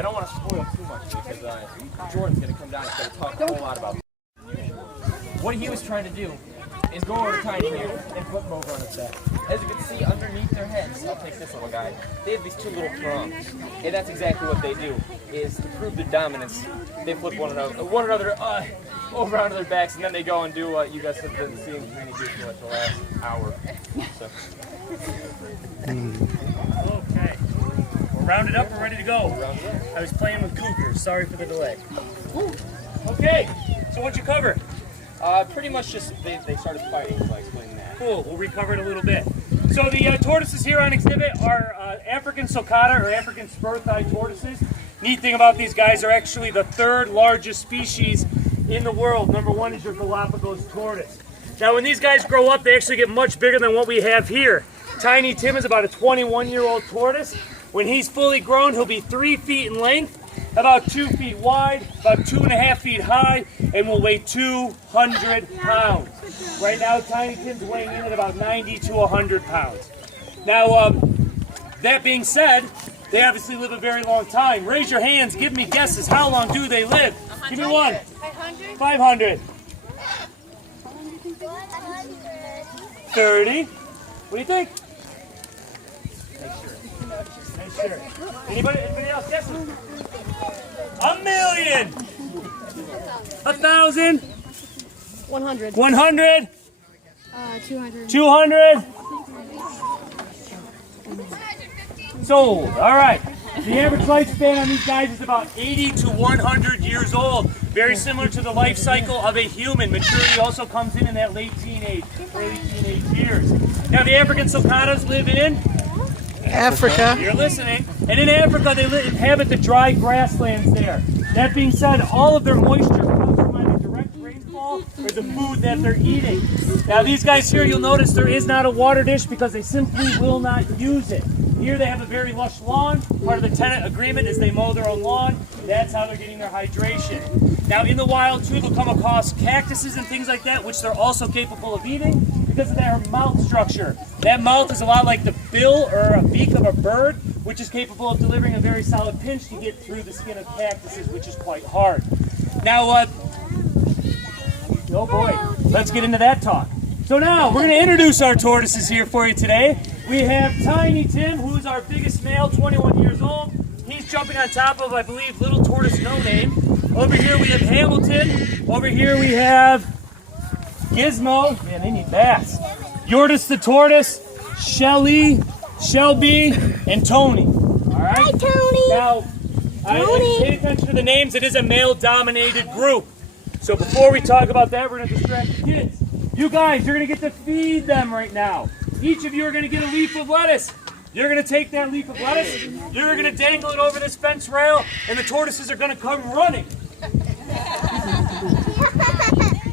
I don't want to spoil too much because Jordan's going to come down and start talking a whole lot about what he was trying to do is go over to Tiny here and flip him over on his back. As you can see, underneath their heads, I'll take this little guy, they have these two little prongs. And that's exactly what they do, is to prove their dominance, they flip one another over onto their backs, and then they go and do what you guys have been seeing Tiny do for like the last hour. So. Okay. We're rounded up, we're ready to go. I was playing with cougars, sorry for the delay. Okay, so what'd you cover? Pretty much just they started fighting, so I explained that. Cool, we'll recover it a little bit. So the tortoises here on exhibit are African sulcata or African spur-thigh tortoises. Neat thing about these guys are actually the third largest species in the world. Number one is your Galapagos tortoise. Now when these guys grow up, they actually get much bigger than what we have here. Tiny Tim is about a 21-year-old tortoise. When he's fully grown, he'll be 3 feet in length, about 2 feet wide, about 2.5 feet high, and will weigh 200 pounds. Right now, Tiny Tim's weighing in at about 90 to 100 pounds. Now, that being said, they obviously live a very long time. Raise your hands, give me guesses. How long do they live? Give me one. 500. 500. 30. What do you think? Make sure. Anybody else guessing? 1,000,000. 1,000. 100. 100. 200. 200. Sold. All right. The average lifespan on these guys is about 80 to 100 years old. Very similar to the life cycle of a human. Maturity also comes in that late teenage, early teenage years. Now the African sulcatas live in Africa. You're listening. And in Africa, they inhabit the dry grasslands there. That being said, all of their moisture comes from either direct rainfall or the food that they're eating. Now these guys here, you'll notice there is not a water dish because they simply will not use it. Here they have a very lush lawn. Part of the tenant agreement is they mow their own lawn. That's how they're getting their hydration. Now in the wild too, they'll come across cactuses and things like that, which they're also capable of eating because of their mouth structure. That mouth is a lot like the bill or a beak of a bird, which is capable of delivering a very solid pinch to get through the skin of cactuses, which is quite hard. Now, oh boy, let's get into that talk. So now, we're going to introduce our tortoises here for you today. We have Tiny Tim, who is our biggest male, 21 years old. He's jumping on top of, I believe, Little Tortoise No Name. Over here we have Hamilton. Over here we have Gizmo. Man, they need baths. Yortis the tortoise, Shelby, and Tony. All right? Hi, Tony. Now, pay attention to the names. It is a male-dominated group. So before we talk about that, we're going to distract the kids. You guys, you're going to get to feed them right now. Each of you are going to get a leaf of lettuce. You're going to take that leaf of lettuce, you're going to dangle it over this fence rail, and the tortoises are going to come running.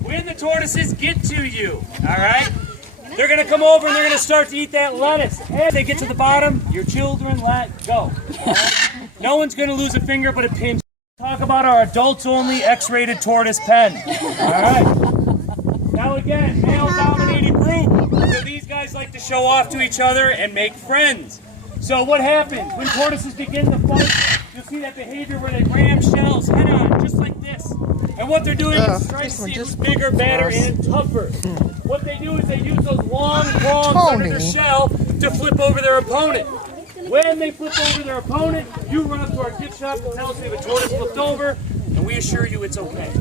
When the tortoises get to you, all right, they're going to come over and they're going to start to eat that lettuce. As they get to the bottom, your children let go. Right? No one's going to lose a finger but a pinch. Talk about our adults-only X-rated tortoise pen. All right. Now again, male-dominated group. So these guys like to show off to each other and make friends. So what happens when tortoises begin to fight? You'll see that behavior where they ram shells head-on, just like this. And what they're doing is trying to see who's bigger, badder, and tougher. What they do is they use those long prongs under their shell to flip over their opponent. When they flip over their opponent, you run up to our gift shop and tell us we have a tortoise flipped over, and we assure you it's okay.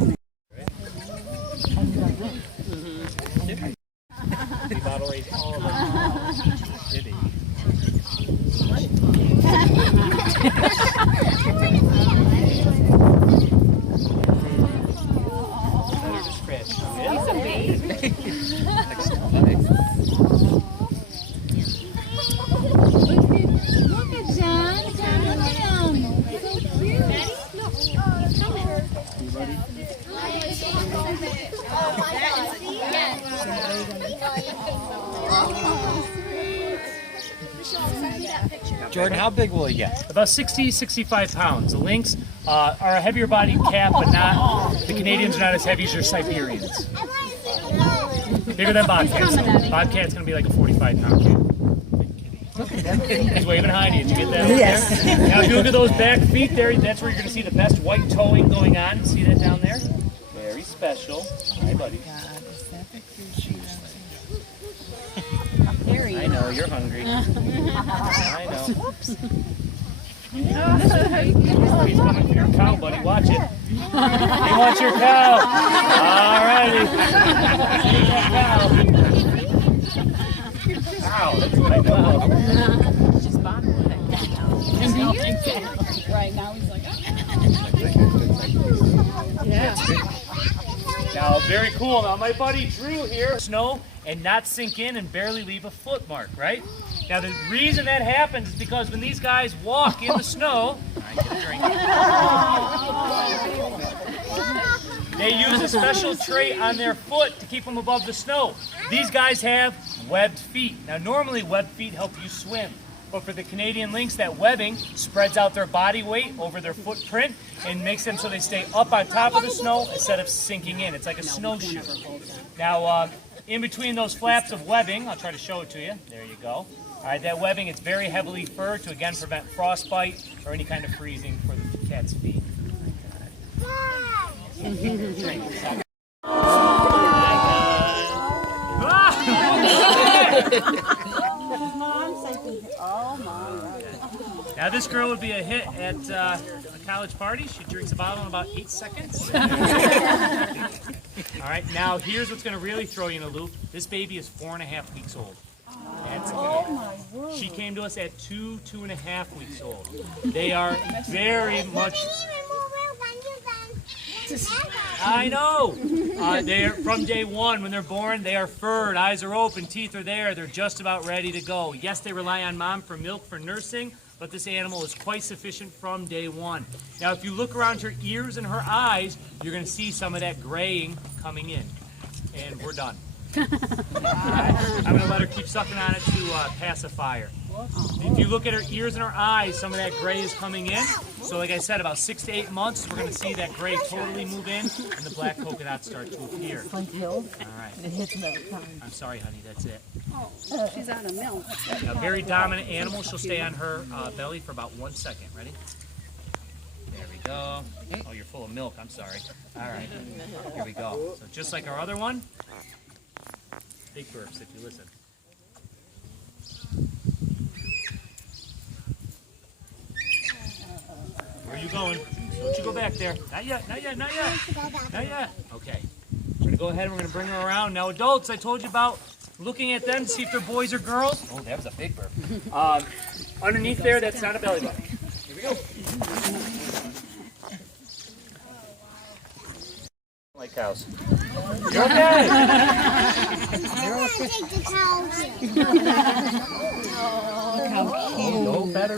Jordan, how big will he get? About 60, 65 pounds. The lynx are a heavier bodied cat, but not, the Canadians are not as heavy as your Siberians. Bigger than bobcats. Bobcat's going to be like a 45-pound cat. He's waving hi to you. Did you get that? Yes. Now, if you look at those back feet there, that's where you're going to see the best white toeing going on. See that down there? Very special. Hi, buddy. I know, you're hungry. I know. He's coming for your cow, buddy. Watch it. He wants your cow. All righty. Take that cow. Cow, that's what I know. Right now he's like, Now, very cool. Now, my buddy Drew here, snow and not sink in and barely leave a foot mark, right? Now, the reason that happens is because when these guys walk in the snow, all right, get a drink. They use a special trait on their foot to keep them above the snow. These guys have webbed feet. Now, normally webbed feet help you swim. But for the Canadian lynx, that webbing spreads out their body weight over their footprint and makes them so they stay up on top of the snow instead of sinking in. It's like a snowshoe. Now, in between those flaps of webbing, I'll try to show it to you. There you go. All right, that webbing, it's very heavily furred to, again, prevent frostbite or any kind of freezing for the cat's feet. Now this girl would be a hit at a college party. She drinks a bottle in about 8 seconds. All right, now here's what's going to really throw you in a loop. This baby is 4.5 weeks old. That's she came to us at 2.5 weeks old. They are very much... I know. They're from day one. When they're born, they are furred, eyes are open, teeth are there. They're just about ready to go. Yes, they rely on mom for milk, for nursing, but this animal is quite sufficient from day one. Now, if you look around her ears and her eyes, you're going to see some of that graying coming in. And we're done. I'm going to let her keep sucking on it to pacify her. If you look at her ears and her eyes, some of that gray is coming in. So like I said, about 6 to 8 months, we're going to see that gray totally move in and the black polka dots start to appear. All right. I'm sorry, honey, that's it. she's out of milk. A very dominant animal. She'll stay on her belly for about 1 second. Ready? There we go. Oh, you're full of milk. I'm sorry. All right. Here we go. So just like our other one, big burps if you listen. Where are you going? Don't you go back there. Not yet, not yet, not yet. Not yet. Okay. We're going to go ahead and we're going to bring her around. Now, adults, I told you about looking at them to see if they're boys or girls. Oh, that was a big burp. Underneath there, that's not a belly button. Here we go. Like cows. You're okay.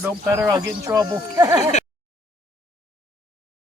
Don't pet her, I'll get in trouble.